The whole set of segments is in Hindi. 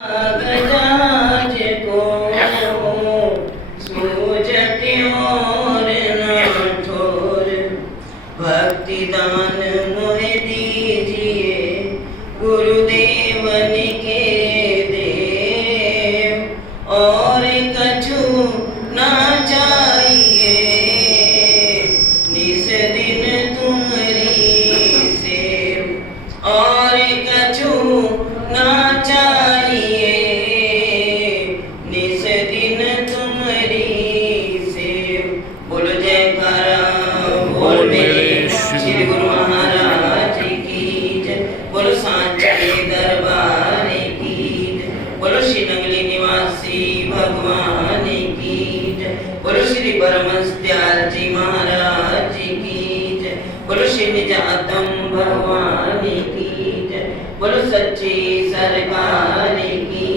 गजाज को सूझते और न ठोर, भक्ति दान मोहे दीजिए गुरुदेवन के देव, और कछु ना चाहिए निस दिन तुम्हारी सेव, और कछु ना चाहिए निस दिन तुम्हारी सेव। बोलो जयकारा बोल मेरे श्री गुरु महाराज की जय, बोलो सांचे दरबार की जय, बोलो श्री नगली निवासी भगवान की जय, बोलो श्री परमहंस दयाल जी महाराज की जय, बोलो श्री निजातम भगवान की जय, बोलो सच्ची सरकार की,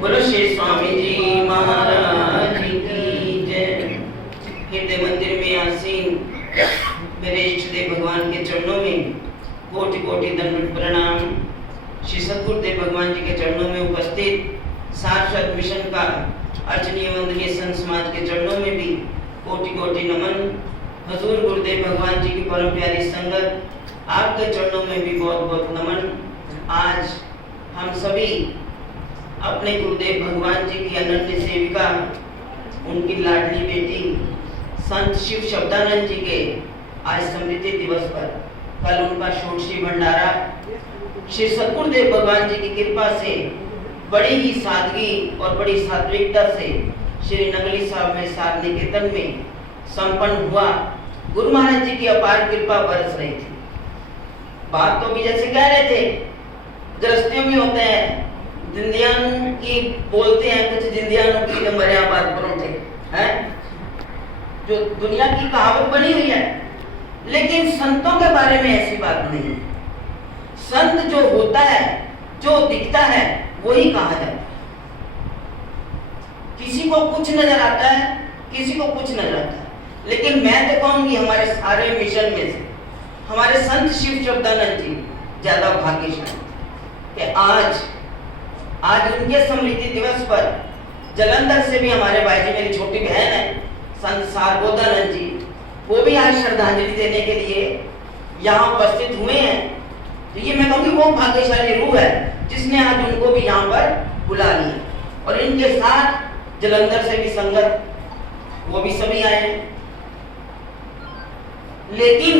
बोलो श्री स्वामी जी महाराज की जय। हृदय मंदिर में आसीन मेरे इष्ट देव भगवान के चरणों में कोटि कोटि दंड प्रणाम। श्री सद्गुरुदेव भगवान जी के चरणों में उपस्थित सारस्वत मिशन का अर्चनीय वंदनीय संत समाज के चरणों में भी कोटि कोटि नमन। हजूर गुरुदेव भगवान जी की परम प्यारी संगत, आपके चरणों में भी बहुत बहुत नमन। आज हम सभी अपने गुरुदेव भगवान जी की अनन्य सेविका, उनकी लाडली बेटी संत शिव शब्दानंद जी के आज स्मृति दिवस पर कल उनका षोडशी भंडारा श्री सद्गुरुदेव भगवान जी की कृपा से बड़ी ही सादगी और बड़ी सात्विकता से श्री नगली साहब में साधने कीर्तन में संपन्न हुआ। गुरु महाराज जी की अपार कृपा बरस रही थी। बात तो भी जैसे कह रहे थे, गृहस्थियों में होते हैं, जिंदियानु की बोलते हैं, कुछ जिंदियानु की मरिया बात परोठे हैं, जो दुनिया की कहावत बनी हुई है। लेकिन संतों के बारे में ऐसी बात नहीं। संत जो होता है, जो दिखता है, वही कहा जाता है। किसी को कुछ नजर आता है, किसी को कुछ नजर आता है, लेकिन मैं तो कहूंगी हमारे सारे मिशन में से हमारे संत शिव शब्दानंद जी ज्यादा भाग्यशाली कि आज उनके स्मृति दिवस पर जलंधर से भी हमारे भाई जी, मेरी छोटी बहन है संत सारबोधानंद जी, वो भी आज श्रद्धांजलि देने के लिए यहाँ उपस्थित हुए हैं। तो ये मैं कहूँगी वो भाग्यशाली रूह है जिसने आज उनको भी यहाँ पर बुला लिया। और इनके साथ जलंधर से भी संगत, वो भी सभी आए हैं। लेकिन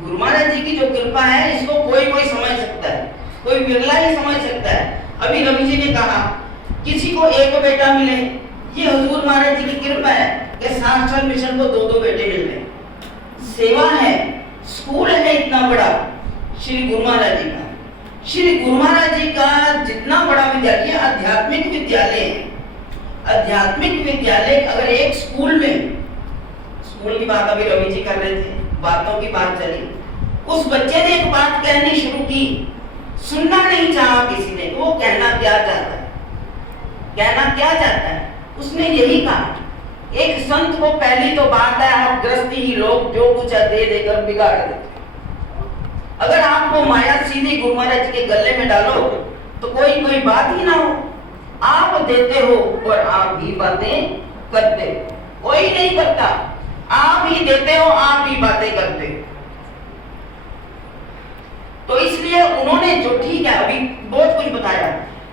गुरु महाराज जी की जो कृपा है, इसको कोई समझ सकता है, कोई बिरला ही समझ सकता है। अभी रवि जी ने कहा किसी को एक बेटा मिले, ये हुजूर महाराज जी की कृपा है कि सारस्वत मिशन को दो बेटे मिल रहे। सेवा है, स्कूल है इतना बड़ा श्री गुरु महाराज जी का। श्री गुरु महाराज जी का जितना बड़ा विद्यालय, आध्यात्मिक विद्यालय है। आध्यात्मिक विद्यालय अगर एक स्कूल में, स्कूल की बात अभी रवि जी कर रहे थे, बातों की बात चली, उस बच्चे ने एक बात कहनी शुरू की, सुनना नहीं चाहा किसी ने, वो कहना क्या चाहता है, कहना क्या चाहता है। उसने यही कहा, एक संत को पहली तो बात है, आप गृहस्थी ही लोग जो कुछ दे देकर बिगाड़ देते। अगर आपको माया सीधी गुरु महाराज जी के गले में डालो तो कोई बात ही ना हो। आप देते हो और आप ही बातें करते हो, कोई नहीं करता। आप ही देते हो, आप ही बातें करते हो। तो इसलिए उन्होंने जो, ठीक है अभी बहुत कुछ बताया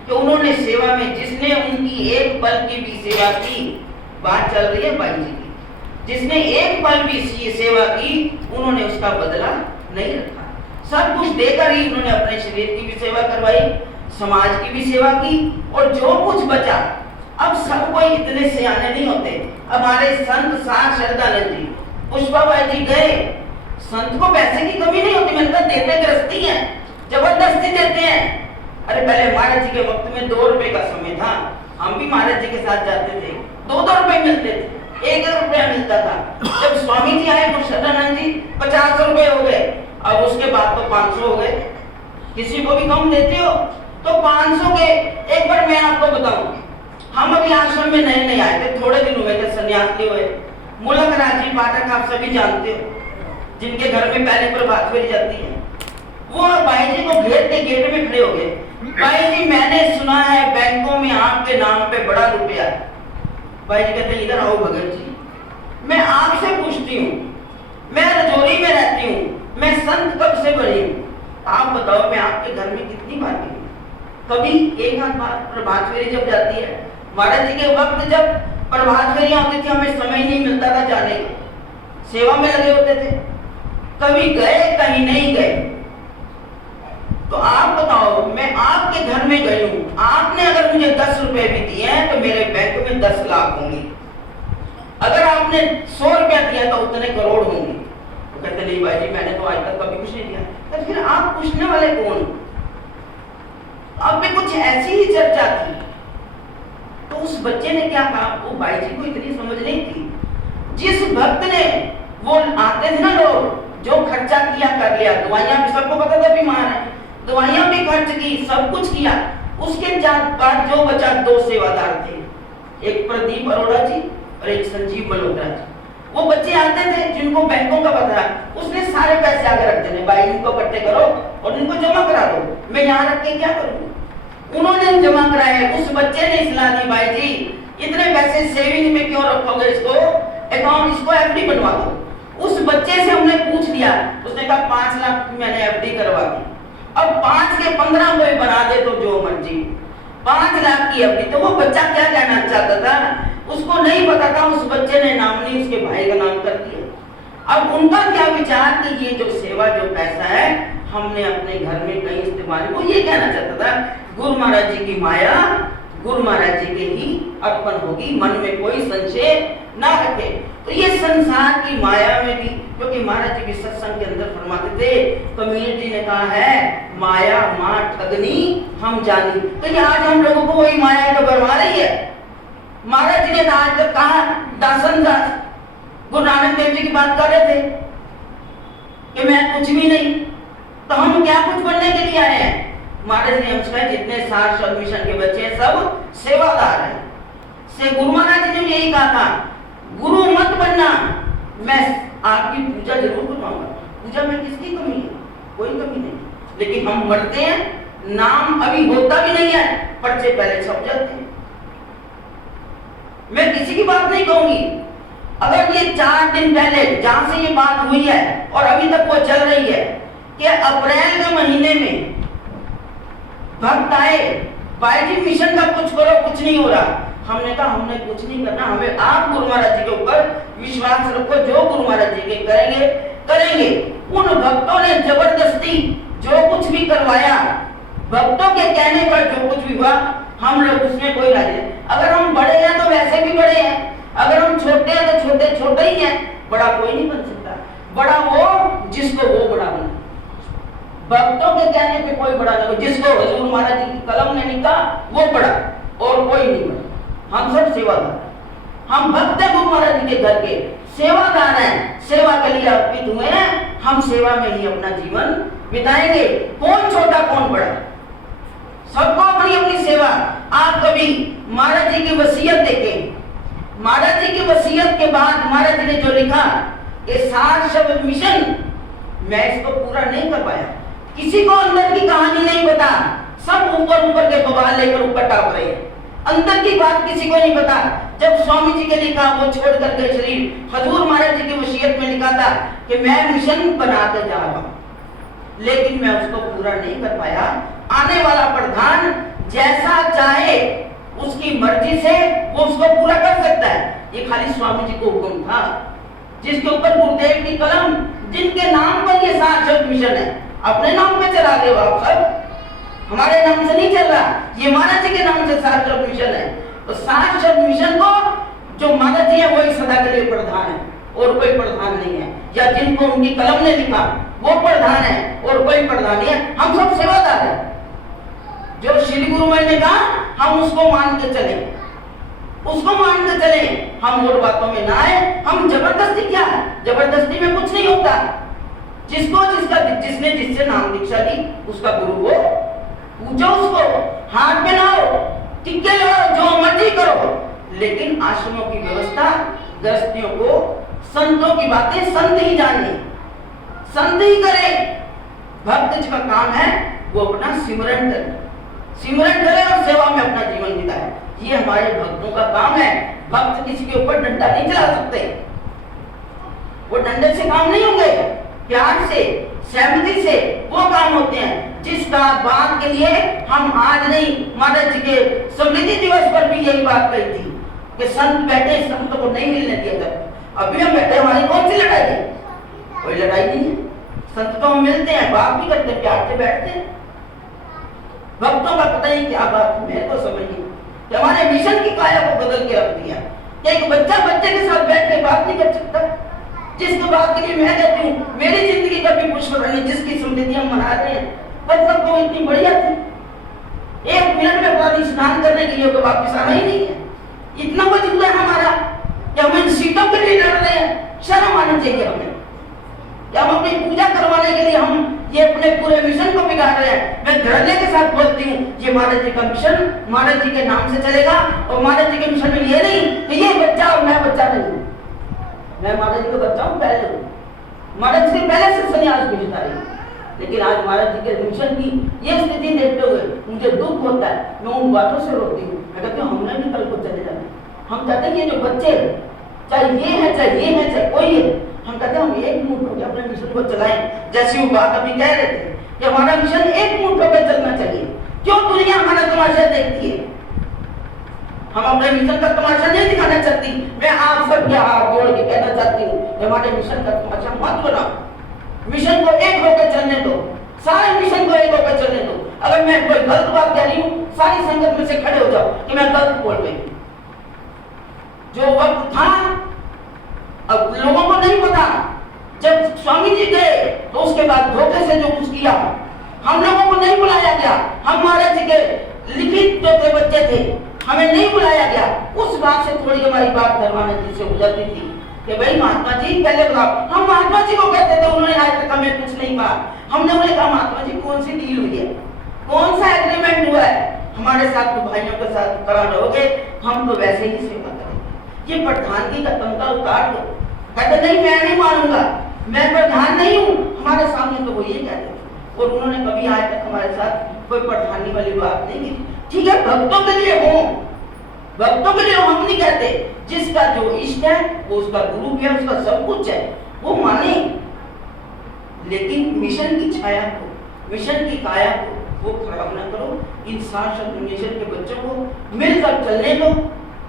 कि उन्होंने सेवा में, जिसने उनकी एक पल की भी सेवा की, बात चल रही है भाई जी की, जिसने एक पल भी सेवा की, उन्होंने उसका बदला नहीं रखा। सब कुछ देकर ही उन्होंने अपने शरीर की भी सेवा करवाई, समाज की भी सेवा की, और जो कुछ बचा, अब सब कोई इतने सियाने नहीं होते। हमारे संत सार शरदानंद जी, पुष्पाबाई जी गए, संत को पैसे की कमी नहीं होती, मैंने कहा देते गृहस्थी है, जबरदस्ती देते हैं। अरे पहले महाराज जी के वक्त में 2 रुपए का समय था, हम भी महाराज जी के साथ जाते थे, 2 रुपए मिलते थे, 1 रुपया मिलता था। जब स्वामी जी आए शरदानंद जी, 50 रुपए हो गए, अब उसके बाद तो 500 हो गए। किसी को भी कम देते हो तो 500 के। एक बार मैं आपको बताऊं, हम अभी आश्रम में नए आए थे, थोड़े दिन हुए थे सन्यासी हुए। मुलक राजी पाठक आप सभी जानते हो, जिनके घर में पहले प्रभात फेरी जाती है, वो भाई जी को घेर के गेट में खड़े हो गए। भाई जी मैंने सुना है बैंकों में आपके नाम पे बड़ा रुपया। भाई जी कहते इधर आओ भगत जी, मैं आपसे पूछती हूँ, मैं रजौरी में रहती हूँ, मैं संत कब से बनी हूँ, आप बताओ मैं आपके घर में कितनी बार गई? कभी एक आध बार प्रभात फेरी जब जाती है, महाराज जी के वक्त जब प्रभात फेरियां होती थी हमें समय नहीं मिलता था जाने का, सेवा में लगे होते थे, कभी गए कहीं नहीं गए। तो आप बताओ मैं आपके घर में गई हूं, आपने अगर मुझे 10 रुपए भी दिए हैं तो मेरे बैंक में 10 लाख होंगे, अगर आपने 100 रुपया दिया तो उतने करोड़ होंगे। तो कहते नहीं भाई जी मैंने तो आज तक कभी कुछ नहीं दिया। तो फिर आप पूछने वाले कौन? अब भी कुछ ऐसी ही चर्चा थी। तो उस बच्चे ने क्या कहा, वो भाई जी को इतनी समझ नहीं थी। जिस भक्त ने, वो आते थे ना लोग, जो खर्चा किया कर लिया, दवाइयां भी सबको पता था बीमार है, दवाइयां भी खर्च की, सब कुछ किया, उसके बाद जो बचा 2 सेवादार थे, एक प्रदीप अरोड़ा जी और एक संजीव मल्होत्रा जी। वो बच्चे आते थे जिनको बैंकों का पता है, उसने सारे पैसे आगे रख देने, भाई इनको इकट्ठे करो और इनको जमा करा दो, मैं यहाँ रख के क्या करूँ। उन्होंने जमा कराए। उस बच्चे ने सलाह दी भाई जी इतने पैसे सेविंग में क्यों रखोगे, इसको अकाउंट, इसको एफडी बनवा दो। उस बच्चे से हमने पूछ लिया, उसने कहा 5 लाख मैंने एफडी करवा दी। अब 5 के 15 कोई बना दे तो जो मर्जी, 5 लाख की एफडी। तो वो बच्चा क्या कहना चाहता था, उसको नहीं पता था, उस बच्चे ने नाम नहीं उसके भाई का नाम कर दिया। अब उनका क्या विचार कि ये जो सेवा जो पैसा है हमने अपने घर में कहीं इस्तेमाल, वो ये कहना चाहता था गुरु महाराज जी की माया गुरु महाराज जी के ही अर्पण होगी, मन में कोई संशय ना रखे। तो ये संसार की माया में भी, क्योंकि महाराज जी भी सत्संग के अंदर फरमाते थे, कबीर जी ने कहा है माया मां ठगनी हम जानी। तो ये आज हम लोगों को वही माया तो बरवा रही है। महाराज जी ने आज तक कहा दासन दास, गुरु नानक देव जी की बात कर रहे थे कि मैं कुछ भी नहीं, तो हम क्या कुछ बनने के लिए आए हैं। महाराज ने हमसे जितने सार शब्द मिशन के बच्चे हैं सब सेवादार हैं। से गुरु महाराज जी ने यही कहा था, गुरु मत बनना, मैं आपकी पूजा जरूर करवाऊंगा। पूजा में किसकी कमी है? कोई कमी नहीं, लेकिन हम मरते हैं, नाम अभी होता भी नहीं है, पर्चे पहले छप जाते हैं। मैं किसी की बात नहीं कहूंगी, अगर ये 4 दिन पहले जहां से ये बात हुई है और अभी तक वो चल रही है कि अप्रैल के महीने में भक्त आए, भाई जी मिशन का कुछ करो, कुछ नहीं हो रहा। हमने कहा हमने कुछ नहीं करना, हमें आप गुरु महाराज जी के ऊपर विश्वास रखो, जो गुरु महाराज जी के करेंगे करेंगे। उन भक्तों ने जबरदस्ती जो कुछ भी करवाया, भक्तों के कहने पर जो कुछ भी हुआ, हम लोग उसमें कोई राजी नहीं। अगर हम बड़े हैं तो वैसे भी बड़े हैं, अगर हम छोटे हैं तो छोटे छोटे ही हैं, बड़ा कोई नहीं बन सकता। बड़ा वो जिसको वो बड़ा बना, भक्तों के कहने पे कोई बड़ा नहीं, जिसको हजूर महाराज जी की कलम ने लिखा वो बड़ा, और कोई नहीं बड़ा। हम सब सेवादार, हम भक्त हैं गुरु महाराज जी के घर के, सेवादार हैं, सेवा के लिए अर्पित हुए हैं, हम सेवा में ही अपना जीवन बिताएंगे। कौन छोटा कौन बड़ा, सबको अपनी अपनी सेवा। आप कभी महाराज जी की वसीयत देखें, महाराज जी की वसीयत के बाद महाराज जी ने जो लिखा कि सार शब्द मिशन, मैं इसको पूरा नहीं कर पाया, किसी को अंदर की कहानी नहीं पता, सब ऊपर ऊपर के बवाल लेकर ऊपर टाप रहे हैं, अंदर की बात किसी को नहीं पता। जब स्वामी जी के लिखा वो छोड़ करके शरीर, हजूर महाराज जी की वसीयत में लिखा था कि मैं मिशन बनाते जा रहा हूं, लेकिन मैं उसको पूरा नहीं कर पाया। आने वाला प्रधान जैसा चाहे उसकी मर्जी से वो उसको पूरा कर सकता है, ये खाली स्वामी जी को हुक्म था, जिसके ऊपर गुरुदेव की कलम, जिनके नाम पर ये सार शब्द मिशन है। अपने नाम पे चला रहे हो आप सब, हमारे नाम से नहीं चल रहा, ये महाराज जी के नाम से सार शब्द मिशन है। तो सार शब्द मिशन को जो महाराज जी है वही सदा के लिए प्रधान है, और कोई प्रधान नहीं है, या जिनको उनकी कलम ने लिखा वो प्रधान है और कोई प्रधान नहीं है। हम सब सेवादार हैं, जो श्री गुरु महाराज ने कहा हम उसको मान के चले, उसको मान के चले, हम और बातों में ना आए। हम जबरदस्ती क्या है, जबरदस्ती में कुछ नहीं होता। जिसको जिसने जिससे नाम दीक्षा ली उसका गुरु हो, पूजो उसको, हाथ में लाओ, टिक्के लगाओ, जो मर्जी करो, लेकिन आश्रमों की व्यवस्था, गृहस्थियों को, संतों की बातें संत ही जाने, संत ही करे। भक्त जी का काम है वो अपना सिमरन करे और सेवा में अपना जीवन बिताए। ये हमारे भक्तों का काम है। भक्त किसी के ऊपर डंडा नहीं चला सकते, वो डंडे से काम नहीं होंगे, प्यार से, सहमति से वो काम होते हैं। जिसका बात के लिए हम आज नहीं, महाराज जी के समृद्धि दिवस पर भी यही बात कही थी कि संत बैठे, संत को नहीं मिलने दिया जाता। अभी हम बैठे, हमारी कौन सी लड़ाई है? कोई लड़ाई नहीं है। संत तो हम मिलते हैं, बात भी करते हैं, प्यार से बैठते हैं। भक्तों का पता नहीं क्या बात, मेरे को समझ नहीं कि हमारे मिशन की काया को बदल के रख दिया। एक बच्चा बच्चे के साथ बैठ के बात नहीं कर सकता। जिसके बात के लिए मैं कहती हूँ मेरी जिंदगी कभी पुष्प रही, जिसकी समृद्धि हम मना रहे हैं, बचपन तो इतनी बढ़िया थी। 1 मिनट में पानी स्नान करने के लिए तो वापिस आना ही नहीं है। इतना वजूद है हमारा कि हम इन सीटों के लिए लड़ रहे हैं। शर्म आनी चाहिए हमें कि हम अपनी पूजा करवाने के लिए हम ये अपने पूरे मिशन को बिगाड़ रहे हैं। मैं धैर्य के साथ बोलती हूँ, ये महाराज जी का मिशन महाराज जी के नाम से चलेगा। और महाराज जी के मिशन में ये नहीं कि ये बच्चा और मैं बच्चा नहीं हूँ। मैं महाराज जी का बच्चा हूँ, पहले हूँ, महाराज जी पहले से संन्यास भेजता रही। लेकिन आज महाराज जी के मिशन की ये स्थिति देखते हुए मुझे दुख होता है। मैं उन बातों से रोती हूँ। मैं कहती हूँ हमने भी कल को चले जाना। हम चाहते हैं जो बच्चे, चाहे ये है चाहे ये है चाहे कोई है, हम कहते हैं हम एक मुठ होकर अपने मिशन को चलाएं। जैसी वो बात अभी कह रहे थे कि हमारा मिशन एक मुठ होकर चलना चाहिए। क्यों दुनिया हमारा तमाशा देखती है? हम अपने मिशन का तमाशा नहीं दिखाना चाहती। मैं आप सबके हाथ जोड़ के कहना चाहती हूँ कि हमारे मिशन का तमाशा मत बनाओ। मिशन को एक होकर चलने दो, सारे मिशन को एक होकर चलने दो। अगर मैं कोई गलत बात कह रही हूँ, सारी संगत में से खड़े हो जाओ कि मैं गलत बोल रही हूँ। जो वक्त था, अब लोगों को नहीं पता। जब स्वामी जी गए तो उसके बाद धोखे से जो कुछ किया, हम लोगों को नहीं बुलाया गया। हम महाराज जी के लिखित जो थे बच्चे थे, हमें नहीं बुलाया गया। उस बात से थोड़ी हमारी बात धर्मानंद जी से गुजरती थी कि भाई महात्मा जी पहले बुलाओ। हम महात्मा जी को कहते थे, उन्होंने आज तक हमें कुछ नहीं कहा। हमने उन्हें कहा महात्मा जी कौन सी डील हुई है, कौन सा एग्रीमेंट हुआ है हमारे साथ? तो भाइयों के साथ करा रहोगे, हम तो वैसे ही सेवा करेंगे। ये प्रधानगी का तमगा उतार दो। कहते नहीं मैं नहीं मानूंगा, मैं प्रधान नहीं हूँ। हमारे सामने तो वो ये कहते थे। और उन्होंने कभी आज तक हमारे साथ कोई प्रधानी वाली बात नहीं की। ठीक है, भक्तों के लिए हो, भक्तों के लिए हम नहीं कहते। जिसका जो इष्ट है वो उसका गुरु भी है, उसका सब कुछ है, वो माने। लेकिन मिशन की छाया को, मिशन की काया को वो खराब ना करो। इन शासन मिशन के बच्चों को मिलकर चलने दो।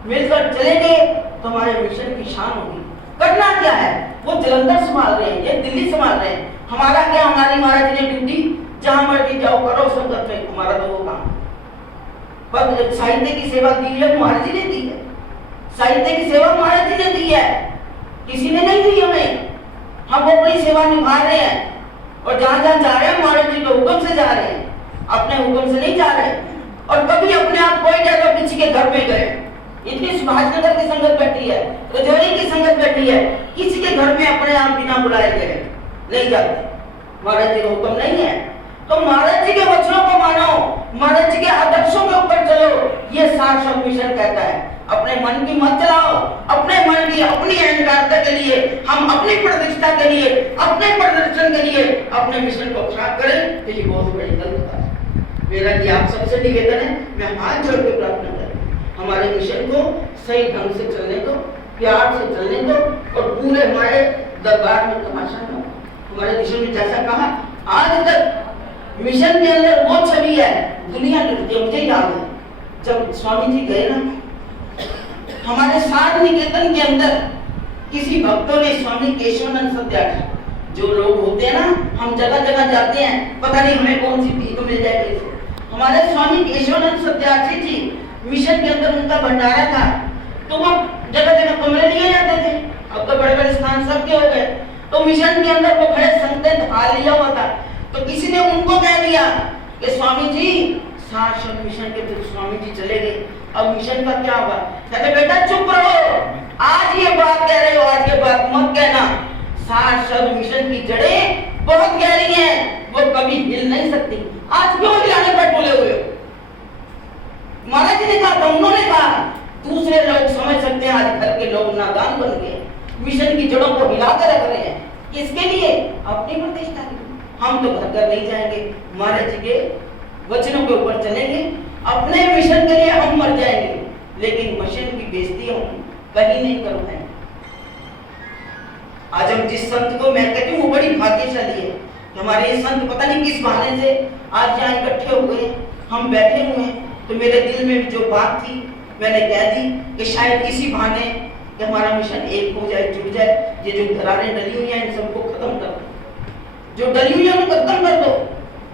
मिलकर चलेंगे तो हमारे मिशन की शान होगी। करना क्या है? वो जलंधर संभाल रहे हैं, ये दिल्ली संभाल रहे हैं। हमारा क्या? हमारी महाराज ने ड्यूटी जहां मर्जी जाओ करो, संगत में हमारा तो वो काम। पर साहित्य की सेवा दी है महाराज जी ने दी है। साहित्य की सेवा महाराज जी ने दी है, किसी ने नहीं दी हमें। हम वो अपनी सेवा निभा रहे हैं और जहां जहां जा रहे हैं महाराज जी के हुक्म से जा रहे हैं, अपने हुक्म से नहीं जा रहे। और कभी अपने आप कोई जगह किसी के घर में गए, इतनी सुभाषनगर की संगत बैठी है, रजौरी की संगत बैठी है, किसी के घर में अपने आप बिना बुलाए गए नहीं जाते। महाराज जी का हुक्म नहीं है। तो महाराज जी के वचनों को मानो, महाराज जी के आदर्शों के ऊपर चलो। ये शासन मिशन कहता है। अपने मन की मत चलाओ, अपने मन की अपनी अहंकारता के लिए, हम अपनी प्रतिष्ठा के लिए, अपने प्रदर्शन के लिए अपने मिशन को खराब करें तो ये बहुत बड़ी गलती है। मेरा कि आप सबसे निवेदन है, मैं हाथ जोड़ के प्रार्थना करूं, हमारे मिशन को सही ढंग से चलने दो, प्यार से चलने दो और पूरे हमारे दरबार में तमाशा न हो। हमारे मिशन में जैसा कहा, आज तक मिशन के अंदर वो छवि है, दुनिया लुटती है। मुझे याद है जब स्वामी जी गए ना, हमारे साथ निकेतन के अंदर किसी भक्तों ने स्वामी केशवानंद सत्यार्थी, जो लोग होते हैं ना, हम जगह जगह जाते हैं, पता नहीं हमें कौन सी भीख मिल जाए। हमारे स्वामी केशवानंद सत्यार्थी जी मिशन के अंदर उनका भंडारा था, तो वो जगह जगह कमरे लिए जाते थे। अब तो बड़े बड़े स्थान सबके हो गए। तो मिशन के अंदर वो खड़े संगत हाल लिया हुआ था। तो किसी ने उनको कह दिया कि स्वामी जी शासन मिशन के तो स्वामी जी चले गए, अब मिशन का क्या होगा? कहते बेटा चुप रहो, आज ये बात कह रहे हो, आज ये बात मत कहना। शासन मिशन की जड़ें बहुत गहरी हैं, वो कभी हिल नहीं सकती। आज क्यों हिलाने पर बोले हुए हो? महाराज जी ने कहा था, उन्होंने कहा दूसरे लोग समझ सकते हैं, आज घर के लोग नादान बन गए, मिशन की जड़ों को हिला कर रख रहे हैं। किसके लिए? अपनी प्रतिष्ठा के लिए। हम तो घर घर नहीं जाएंगे, महाराज जी के वचनों के ऊपर चलेंगे, अपने मिशन के लिए हम मर जाएंगे, लेकिन मिशन की बेइज्जती हम कहीं नहीं कर पाएंगे। आज हम जिस संत को मैं कहती हूँ वो बड़ी भाग्यशाली है कि हमारे ये संत पता नहीं किस बहाने से आज यहाँ इकट्ठे हो गए, हम बैठे हुए हैं। तो मेरे दिल में जो बात थी मैंने कह दी कि शायद इसी बहाने कि हमारा मिशन एक हो जाए, जुड़ जाए। ये जो दरारें डली हुई हैं इन सबको खत्म कर दो, जो डली हुई है उनको खत्म कर दो,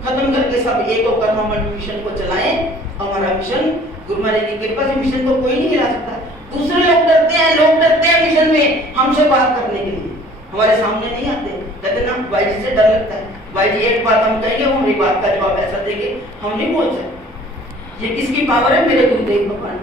खत्म करके सब एक होकर हम मिशन को चलाएं। हमारा मिशन गुरु महाराज की कृपा से मिशन को कोई नहीं हिला सकता। दूसरे लोग डरते हैं मिशन में हमसे बात करने के लिए, हमारे सामने नहीं आते, कहते ना भाई जी से डर लगता है, भाई जी एक बात हम कहेंगे वो हमारी बात का जवाब ऐसा देंगे, हम नहीं बोल सकते। ये किसकी पावर है? मेरे गुरुदेव भगवान,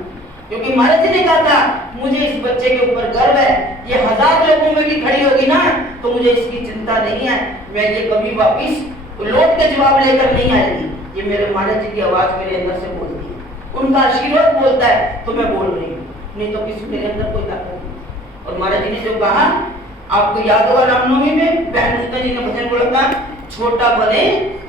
क्योंकि महाराज जी ने कहा था मुझे इस बच्चे के ऊपर गर्व है, ये 1000 लोगों में भी खड़ी होगी ना तो मुझे इसकी चिंता नहीं है, मैं ये कभी वापिस लौट के जवाब लेकर नहीं आएगी। ये मेरे महाराज जी की आवाज मेरे अंदर से बोलती है, उनका आशीर्वाद बोलता है तो मैं बोल रही हूँ, नहीं तो किसी मेरे अंदर कोई ताकत नहीं। और महाराज जी ने जो कहा, आपको याद होगा रामनवमी में बहन गीता जी ने भजन बोला था, छोटा बने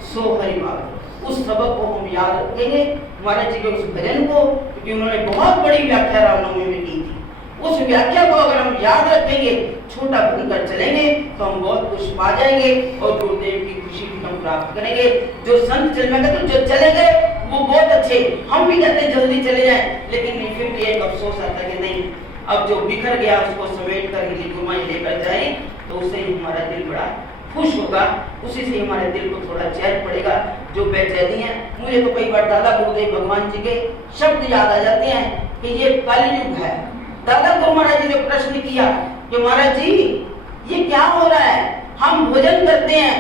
सो हरि भाव। उस सबक को हम याद रखेंगे, महाराज जी के उस भजन को, क्योंकि उन्होंने बहुत बड़ी व्याख्या रामनवमी में की थी। उस व्याख्या को अगर हम याद रखेंगे, छोटा बनकर चलेंगे तो हम बहुत कुछ पा जाएंगे और गुरुदेव की खुशी भी हम प्राप्त करेंगे। जो संत तो जो चले गए वो बहुत अच्छे, हम भी कहते हैं जल्दी चले जाएं, लेकिन फिर भी एक अफसोस आता है कि नहीं, अब जो बिखर गया उसको समेट कर गुरुमा लेकर जाए तो उससे हमारा दिल बड़ा खुश होगा, उसी से हमारे दिल को थोड़ा चैन पड़ेगा। जो बेचैनी है, मुझे तो कई बार दादा गुरुदेव भगवान जी के शब्द याद आ जाते हैं कि ये कलयुग है। दादा गुरु महाराज जी ने प्रश्न किया कि महाराज जी ये क्या हो रहा है, हम भोजन करते हैं,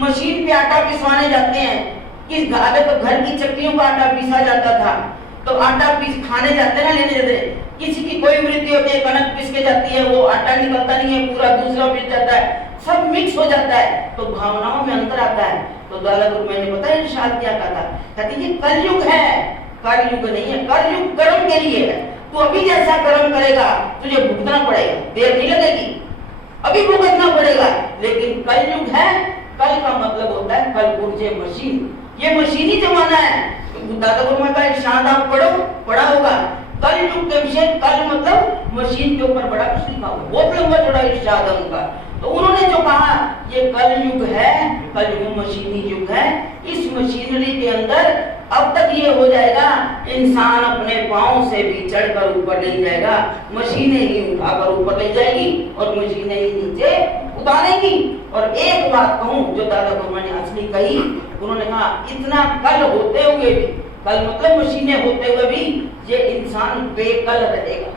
मशीन पे आटा पिसवाने जाते हैं, कि तो घर की चक्कियों का आटा पीसा जाता था, तो आटा पीस खाने जाते ना, लेने जाते, किसी की कोई वृत्ति होती है, कनक पीस के जाती है, वो आटा निकलता नहीं है, पूरा दूसरा पीस जाता है, सब मिक्स हो जाता है, तो भावनाओं में अंतर आता है। तो दादा गुरु मैंने बताया इरशाद क्या कहा था, कहते ये कलयुग है, कलयुग नहीं है, कलयुग कर्म के लिए है। तो अभी जैसा कर्म करेगा तुझे भुगतना पड़ेगा, देर नहीं लगेगी, अभी भुगतना पड़ेगा। लेकिन कलयुग है, कल का मतलब होता है कल पुर्जे मशीन, ये मशीनी जमाना है। दादा गुरु का इरशाद आप पढ़ा होगा, कल युग के विषय, कल मतलब मशीन के ऊपर बड़ा कुछ लिखा हुआ, बहुत लंबा चौड़ा इरशाद है उनका। तो उन्होंने जो कहा ये कल युग है, कल युग मशीनी युग है। इस मशीनरी के अंदर अब तक ये हो जाएगा, इंसान अपने पाँव से भी चढ़कर ऊपर नहीं जाएगा, मशीनें ही उठाकर ऊपर ले जाएगी और मशीनें ही नीचे उतारेंगी। और एक बात कहूँ जो दादा गुरु ने असली कही, उन्होंने कहा इतना कल होते हुए भी, कल मतलब मशीनें होते हुए भी ये इंसान बेकल रहेगा।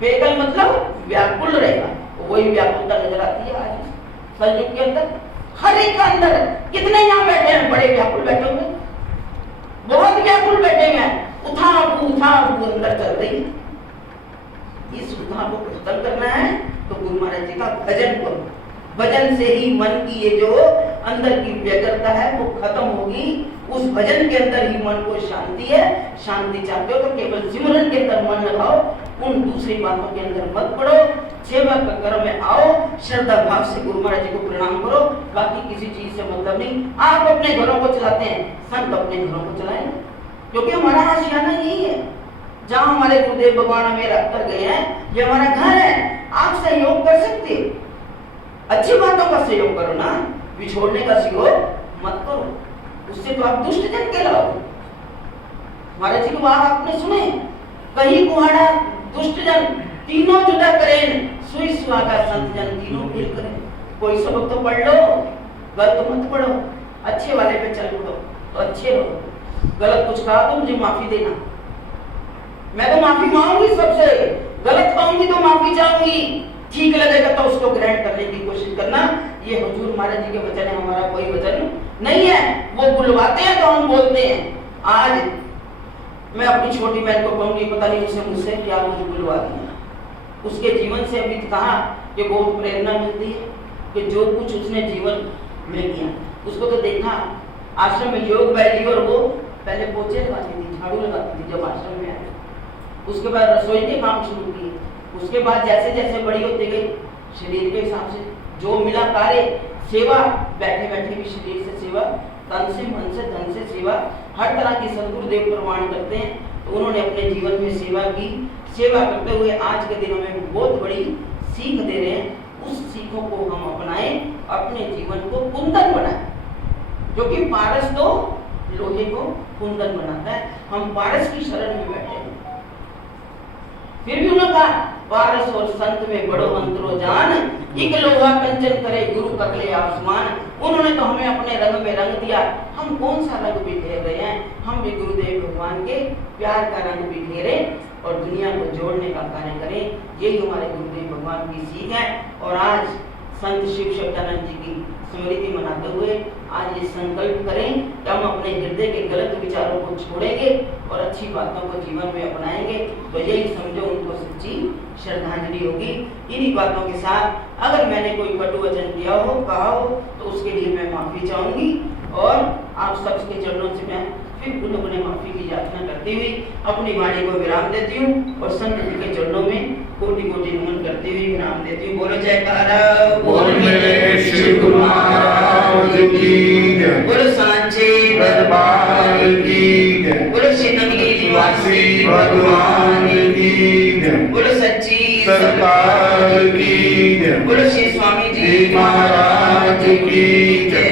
बेकल मतलब व्याकुल रहेगा, वही व्याकुलता नजर आती है आज कलयुग के अंदर, हर एक का अंदर। कितने यहाँ बैठे हैं बड़े व्याकुल बैठे हुए, बहुत व्याकुल बैठे हैं, उठा अंदर चल रही है। इस उठा को खत्म करना है तो गुरु महाराज जी का भजन करो, भजन से ही मन की ये जो अंदर की व्यग्रता है वो खत्म होगी। उस भजन के अंदर ही मन को शांति है। शांति चाहते हो तो केवल सिमरन के अंदर मन लगाओ, उन दूसरी बातों के अंदर मत पड़ो, सेवा का कर्म में आओ, श्रद्धा भाव से गुरु महाराज जी को प्रणाम करो, बाकी किसी चीज से मतलब नहीं। आप अपने घरों को चलाते हैं, संत अपने घरों को चलाएं, क्योंकि हमारा आशियाना यही है, जहाँ हमारे गुरुदेव भगवान हमें रख कर गए हैं, ये हमारा घर है। आप सहयोग कर सकते, अच्छी बातों का सहयोग करो ना, बिछोड़ने का सहयोग मत करो, उससे तो आप दुष्ट जन कहलाओगे। महाराज जी की बात आपने सुने, कहीं कुहाड़ा दुष्ट जन तीनों जुदा करें, सुई सुहागा संत जन तीनों मिल करें। कोई सबक तो पढ़ लो, गलत मत पढ़ो, अच्छे वाले पे चल पड़ो तो अच्छे रहो। गलत कुछ कहा तो मुझे माफी देना, मैं तो माफी मांगूंगी सबसे, गलत कहूंगी तो माफी चाहूंगी, ठीक लगेगा तो उसको ग्रहण करने की कोशिश करना। ये हुजूर महाराज जी के वचन है, हमारा कोई वचन नहीं है। वो बुलवाते हैं तो हम बोलते हैं। आज मैं अपनी छोटी बहन को कहूंगी, पता नहीं उसने मुझसे क्या मुझे बुलवा दिया, उसके जीवन से अभी कहा कि बहुत प्रेरणा मिलती है कि जो कुछ उसने जीवन में किया, उसको तो देखा आश्रम में योग बैठी और वो पहले पोछे लगाती थी, झाड़ू लगाती थी जब आश्रम में आई, उसके बाद रसोई के काम शुरू किए, उसके बाद जैसे जैसे बड़ी होती गई शरीर के हिसाब से जो मिला कार्य सेवा, बैठे बैठे भी शरीर से सेवा, तन से, मन से, धन से सेवा, हर तरह की सदगुरुदेव प्रमाण करते हैं। तो उन्होंने अपने जीवन में सेवा की। सेवा करते हुए आज के दिनों में बहुत बड़ी सीख दे रहे हैं। उस सीखों को हम अपनाएं, अपने जीवन को कुंदन बनाएं, क्योंकि पारस तो लोहे को कुंदन बनाता है। हम पारस की शरण में बैठे हैं। फिर भी उन्होंने कहा पारस और संत में बड़ो अंतरो जान, एक लोहा कंचन करे गुरु ककले आसमान। उन्होंने तो हमें अपने रंग में रंग दिया। हम कौन सा रंग बिखेर रहे हैं? हम भी गुरुदेव भगवान के प्यार का रंग बिखेरे और दुनिया को जोड़ने का कार्य करें। यही हमारे गुरुदेव भगवान की सीख है। और आज संत शिव शक्तानंद जी की स्मृति मनाते हुए आज ये संकल्प करें कि हम अपने हृदय के गलत विचारों को छोड़ेंगे और अच्छी बातों को जीवन में अपनाएंगे। तो यही समझो उनको सच्ची श्रद्धांजलि होगी। इन्हीं बातों के साथ अगर मैंने कोई कटु वचन किया हो, कहा हो, तो उसके लिए मैं माफी चाहूंगी और आप सबके चरणों से मैं फिर पुनः पुनः माफी की याचना करती हुई अपनी वाणी को विराम देती हूँ और संत जी के चरणों में कोटि कोटि नमन करते हुए विराम देती हूँ। बोलो जयकारा बोल मेरे श्री गुरु महाराज की जय। बोलो सांचे दरबार की जय। बोलो श्री निवासी भगवान की जय। बोलो सच्ची सरकार की जय। बोलो श्री स्वामी जी महाराज की जय।